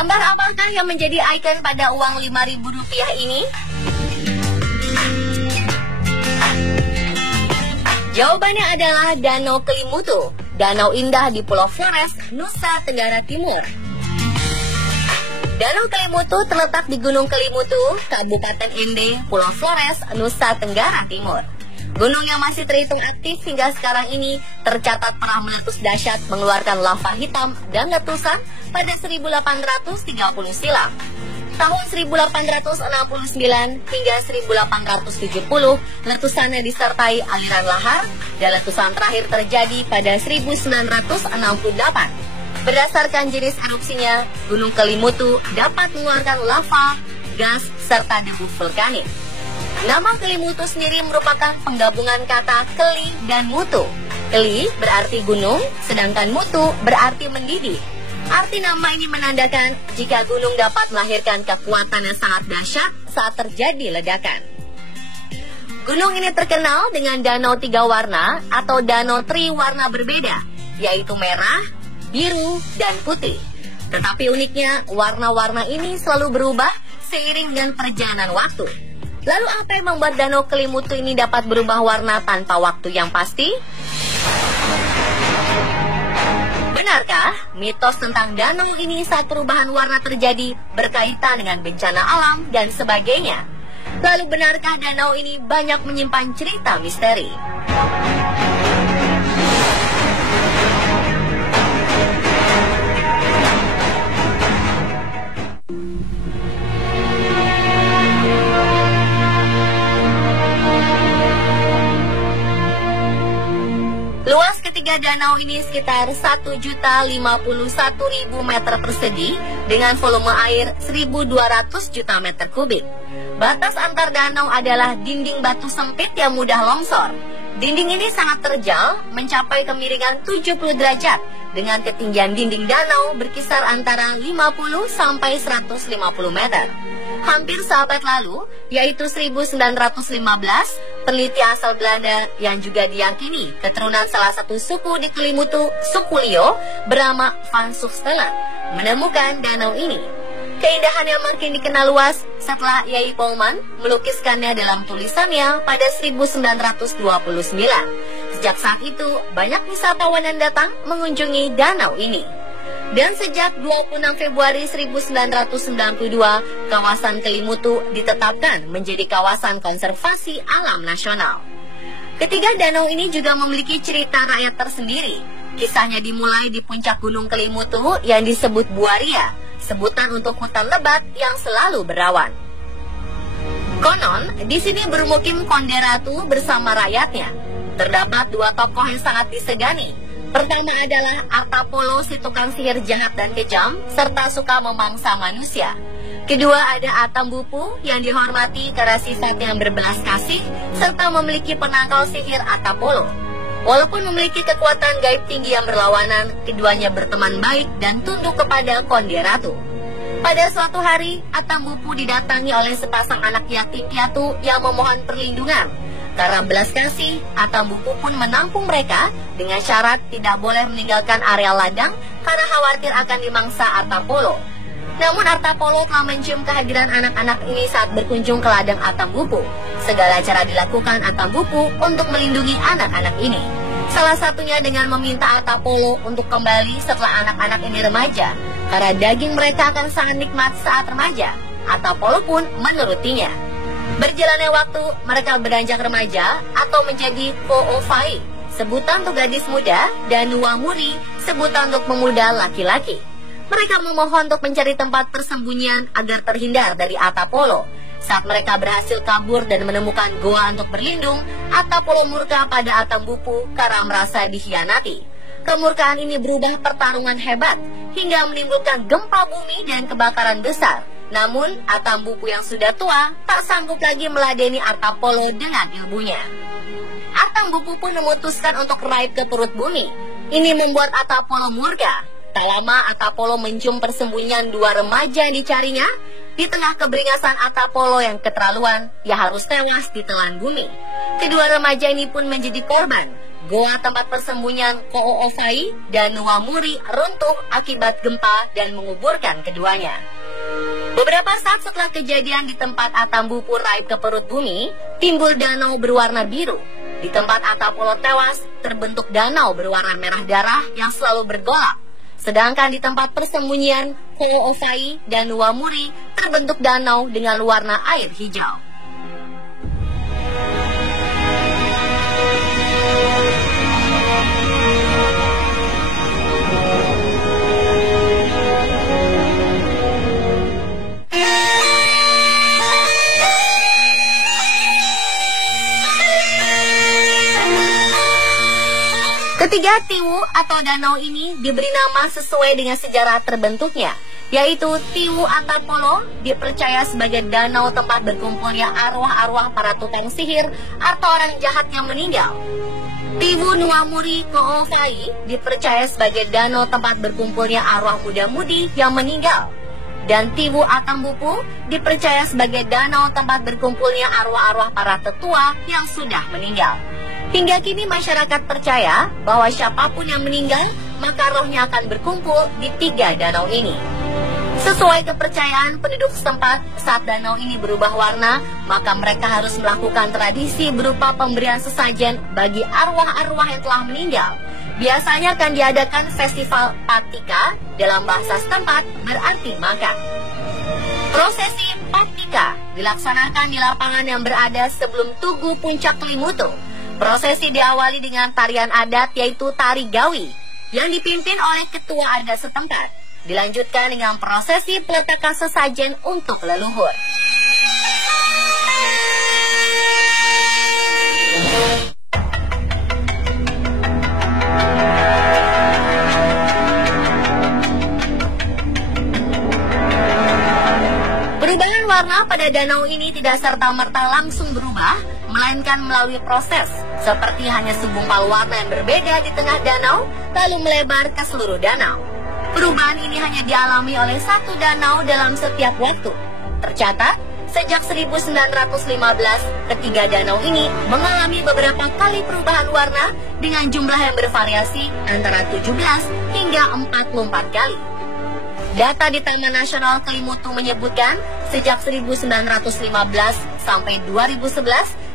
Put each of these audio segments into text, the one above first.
Gambar apakah yang menjadi ikon pada uang Rp5.000 ini? Jawabannya adalah Danau Kelimutu, danau indah di Pulau Flores, Nusa Tenggara Timur. Danau Kelimutu terletak di Gunung Kelimutu, Kabupaten Ende, Pulau Flores, Nusa Tenggara Timur. Gunung yang masih terhitung aktif hingga sekarang ini tercatat pernah meletus dahsyat mengeluarkan lava hitam dan letusan pada 1830 silam. Tahun 1869 hingga 1870 letusannya disertai aliran lahar dan letusan terakhir terjadi pada 1968. Berdasarkan jenis erupsinya, Gunung Kelimutu dapat mengeluarkan lava, gas, serta debu vulkanik. Nama Kelimutu sendiri merupakan penggabungan kata keli dan mutu. Keli berarti gunung, sedangkan mutu berarti mendidih. Arti nama ini menandakan jika gunung dapat melahirkan kekuatan yang sangat dahsyat saat terjadi ledakan. Gunung ini terkenal dengan danau 3 warna atau danau triwarna berbeda, yaitu merah, biru, dan putih. Tetapi uniknya, warna-warna ini selalu berubah seiring dengan perjalanan waktu. Lalu apa yang membuat Danau Kelimutu ini dapat berubah warna tanpa waktu yang pasti? Benarkah mitos tentang danau ini saat perubahan warna terjadi berkaitan dengan bencana alam dan sebagainya? Lalu benarkah danau ini banyak menyimpan cerita misteri? Luas ketiga danau ini sekitar 1.051.000 meter persegi dengan volume air 1.200 juta meter kubik. Batas antar danau adalah dinding batu sempit yang mudah longsor. Dinding ini sangat terjal, mencapai kemiringan 70 derajat dengan ketinggian dinding danau berkisar antara 50 sampai 150 meter. Hampir seabad lalu, yaitu 1915, peneliti asal Belanda yang juga diyakini keturunan salah satu suku di Kelimutu, suku Lio, bernama Van Soestelen, menemukan danau ini. Keindahannya makin dikenal luas setelah Yai Polman melukiskannya dalam tulisannya pada 1929. Sejak saat itu, banyak wisatawan yang datang mengunjungi danau ini. Dan sejak 26 Februari 1992, kawasan Kelimutu ditetapkan menjadi kawasan konservasi alam nasional. Ketiga danau ini juga memiliki cerita rakyat tersendiri. Kisahnya dimulai di puncak Gunung Kelimutu yang disebut Buaria, sebutan untuk hutan lebat yang selalu berawan. Konon, di sini bermukim Konde Ratu bersama rakyatnya. Terdapat 2 tokoh yang sangat disegani. Pertama adalah Artapolo, si tukang sihir jahat dan kejam, serta suka memangsa manusia. Kedua ada Atambupu, yang dihormati karena sifatnya yang berbelas kasih, serta memiliki penangkal sihir Artapolo. Walaupun memiliki kekuatan gaib tinggi yang berlawanan, keduanya berteman baik dan tunduk kepada Konde Ratu. Pada suatu hari, Atambupu didatangi oleh sepasang anak yatim piatu yang memohon perlindungan. Karena belas kasih, Atambupu pun menampung mereka dengan syarat tidak boleh meninggalkan area ladang karena khawatir akan dimangsa Artapolo. Namun Artapolo telah mencium kehadiran anak-anak ini saat berkunjung ke ladang Atambupu. Segala cara dilakukan Atambupu untuk melindungi anak-anak ini. Salah satunya dengan meminta Artapolo untuk kembali setelah anak-anak ini remaja, karena daging mereka akan sangat nikmat saat remaja. Artapolo pun menurutinya. Berjalannya waktu, mereka beranjak remaja atau menjadi Ko'ofai, sebutan untuk gadis muda, dan Nuamuri, sebutan untuk pemuda laki-laki. Mereka memohon untuk mencari tempat persembunyian agar terhindar dari Artapolo. Saat mereka berhasil kabur dan menemukan goa untuk berlindung, Artapolo murka pada Atambupu karena merasa dikhianati. Kemurkaan ini berubah pertarungan hebat, hingga menimbulkan gempa bumi dan kebakaran besar. Namun, Atambupu yang sudah tua tak sanggup lagi meladeni Artapolo dengan ilmunya. Atambupu pun memutuskan untuk raib ke perut bumi. Ini membuat Artapolo murka. Tak lama Artapolo mencium persembunyian 2 remaja yang dicarinya. Di tengah keberingasan Artapolo yang keterlaluan, ia harus tewas ditelan bumi. Kedua remaja ini pun menjadi korban. goa tempat persembunyian Ko'o-Ofai dan Nuwamuri runtuh akibat gempa dan menguburkan keduanya. Beberapa saat setelah kejadian di tempat Atambupu raib ke perut bumi, timbul danau berwarna biru. Di tempat Atapolo tewas, terbentuk danau berwarna merah darah yang selalu bergolak. Sedangkan di tempat persembunyian Ko'o-Ofai dan Nuwamuri terbentuk danau dengan warna air hijau. Ketiga Tiwu atau danau ini diberi nama sesuai dengan sejarah terbentuknya, yaitu Tiwu Atapolo dipercaya sebagai danau tempat berkumpulnya arwah-arwah para tukang sihir atau orang jahat yang meninggal. Tiwu Nuwamuri Ko'o-Ofai dipercaya sebagai danau tempat berkumpulnya arwah muda-mudi yang meninggal. Dan Tiwu Atambupu dipercaya sebagai danau tempat berkumpulnya arwah-arwah para tetua yang sudah meninggal. Hingga kini masyarakat percaya bahwa siapapun yang meninggal, maka rohnya akan berkumpul di tiga danau ini. Sesuai kepercayaan penduduk setempat, saat danau ini berubah warna, maka mereka harus melakukan tradisi berupa pemberian sesajen bagi arwah-arwah yang telah meninggal. Biasanya akan diadakan festival Patika, dalam bahasa setempat berarti makan. Prosesi Patika dilaksanakan di lapangan yang berada sebelum Tugu Puncak Kelimutu. Prosesi diawali dengan tarian adat yaitu tari gawi yang dipimpin oleh ketua adat setempat. Dilanjutkan dengan prosesi peletakan sesajen untuk leluhur. Perubahan warna pada danau ini tidak serta-merta langsung berubah, melainkan melalui proses, seperti hanya segumpal warna yang berbeda di tengah danau, lalu melebar ke seluruh danau. Perubahan ini hanya dialami oleh satu danau dalam setiap waktu. Tercatat, sejak 1915, ketiga danau ini mengalami beberapa kali perubahan warna dengan jumlah yang bervariasi antara 17 hingga 44 kali. Data di Taman Nasional Kelimutu menyebutkan, sejak 1915 sampai 2011,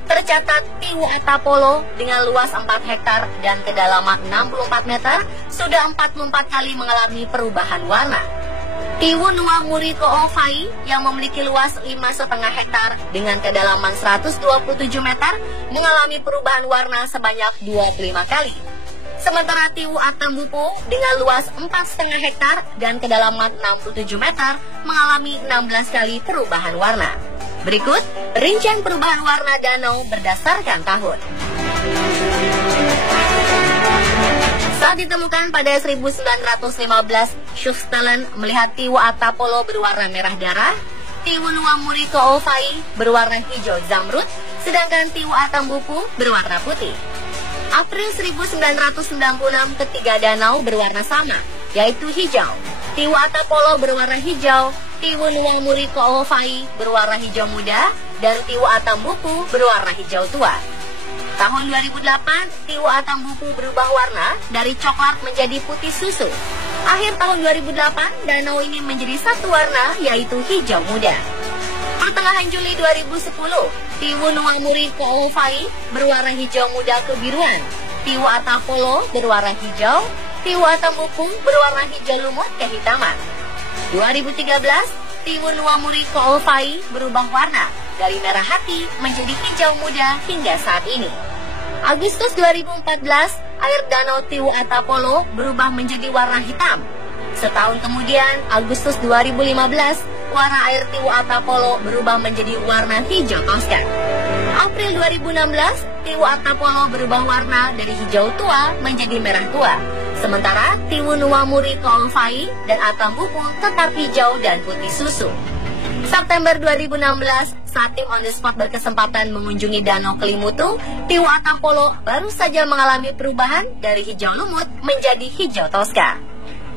tercatat Tiwu Atapolo dengan luas 4 hektar dan kedalaman 64 meter sudah 44 kali mengalami perubahan warna. Tiwu Nuwamuri Ko'o-Ofai yang memiliki luas 5,5 hektar dengan kedalaman 127 meter mengalami perubahan warna sebanyak 25 kali. Sementara Tiwu Atambupu dengan luas 4,5 hektar dan kedalaman 67 meter mengalami 16 kali perubahan warna. Berikut rincian perubahan warna danau berdasarkan tahun. Saat ditemukan pada 1915, Schusterlen melihat Tiwu Atapolo berwarna merah darah, Tiwu Nuwamuri Ko'o-Ofai berwarna hijau zamrud, sedangkan Tiwu Atambupu berwarna putih. April 1996, ketiga danau berwarna sama, yaitu hijau. Tiwu Atapolo berwarna hijau, Tiwu Nuwamuri Ko'o-Ofai berwarna hijau muda, dan Tiwu Atambupu berwarna hijau tua. Tahun 2008, Tiwu Atambupu berubah warna dari coklat menjadi putih susu. Akhir tahun 2008, danau ini menjadi satu warna, yaitu hijau muda. Pertengahan Juli 2010, Tiwu Nuwamuri Ko'o-Ofai berwarna hijau muda kebiruan, Tiwu Atapolo berwarna hijau, Tiwu Atambupu berwarna hijau lumut kehitaman. 2013, Tiwu Nuwamuri Ko'o-Ofai berubah warna dari merah hati menjadi hijau muda hingga saat ini. Agustus 2014, air danau Tiwu Atapolo berubah menjadi warna hitam. Setahun kemudian, Agustus 2015, warna air Tiwu Atapolo berubah menjadi warna hijau toska. April 2016, Tiwu Atapolo berubah warna dari hijau tua menjadi merah tua. Sementara Tiwu Nuwamuri Ko'o-Ofai dan Atambupu tetap hijau dan putih susu. September 2016, saat tim on the spot berkesempatan mengunjungi Danau Kelimutu, Tiwu Atapolo baru saja mengalami perubahan dari hijau lumut menjadi hijau toska.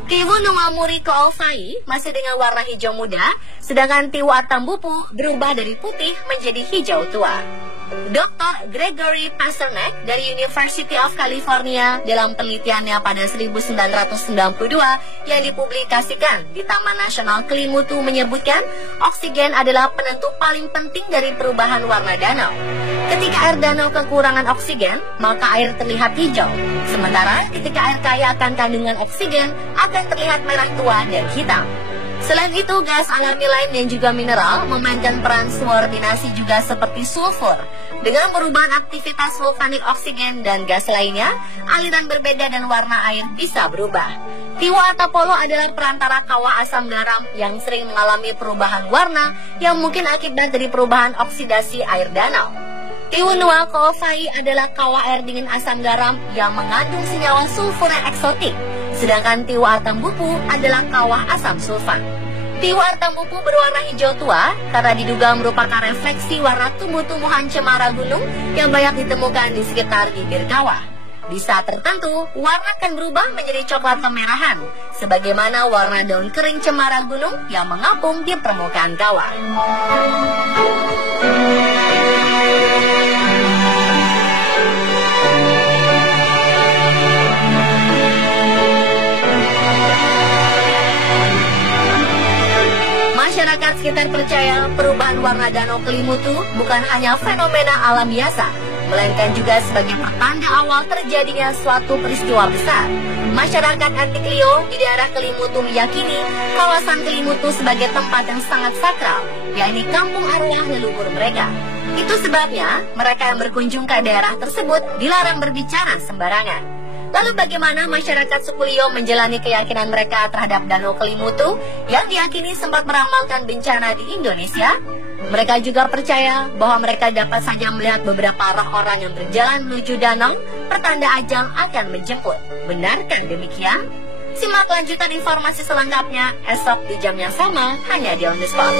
Tiwu Nuwamuri Ko'o-Ofai masih dengan warna hijau muda, sedangkan Tiwu Atambupu berubah dari putih menjadi hijau tua. Dr. Gregory Pasternak dari University of California dalam penelitiannya pada 1992 yang dipublikasikan di Taman Nasional Kelimutu menyebutkan oksigen adalah penentu paling penting dari perubahan warna danau. Ketika air danau kekurangan oksigen, maka air terlihat hijau. Sementara ketika air kaya akan kandungan oksigen, akan terlihat merah tua dan hitam. Selain itu, gas alami lain dan juga mineral memainkan peran subordinasi juga seperti sulfur. Dengan perubahan aktivitas vulkanik oksigen dan gas lainnya, aliran berbeda dan warna air bisa berubah. Tiwa atau polo adalah perantara kawah asam garam yang sering mengalami perubahan warna yang mungkin akibat dari perubahan oksidasi air danau. Tiwunua koofai adalah kawah air dingin asam garam yang mengandung senyawa sulfur yang eksotik. Sedangkan Tiwa Artambupu adalah kawah asam sulfat. Tiwa Artambupu berwarna hijau tua karena diduga merupakan refleksi warna tumbuh-tumbuhan cemara gunung yang banyak ditemukan di sekitar bibir kawah. Di saat tertentu, warna akan berubah menjadi coklat kemerahan, sebagaimana warna daun kering cemara gunung yang mengapung di permukaan kawah. Masyarakat sekitar percaya perubahan warna danau Kelimutu bukan hanya fenomena alam biasa, melainkan juga sebagai pertanda awal terjadinya suatu peristiwa besar. Masyarakat Antiklio di daerah Kelimutu meyakini kawasan Kelimutu sebagai tempat yang sangat sakral, yakni kampung arwah leluhur mereka. Itu sebabnya mereka yang berkunjung ke daerah tersebut dilarang berbicara sembarangan. Lalu bagaimana masyarakat suku Lio menjalani keyakinan mereka terhadap Danau Kelimutu yang diyakini sempat meramalkan bencana di Indonesia? Mereka juga percaya bahwa mereka dapat saja melihat beberapa roh orang yang berjalan menuju danau, pertanda ajal akan menjemput. Benarkah demikian? Simak lanjutan informasi selengkapnya esok di jam yang sama hanya di On The Spot.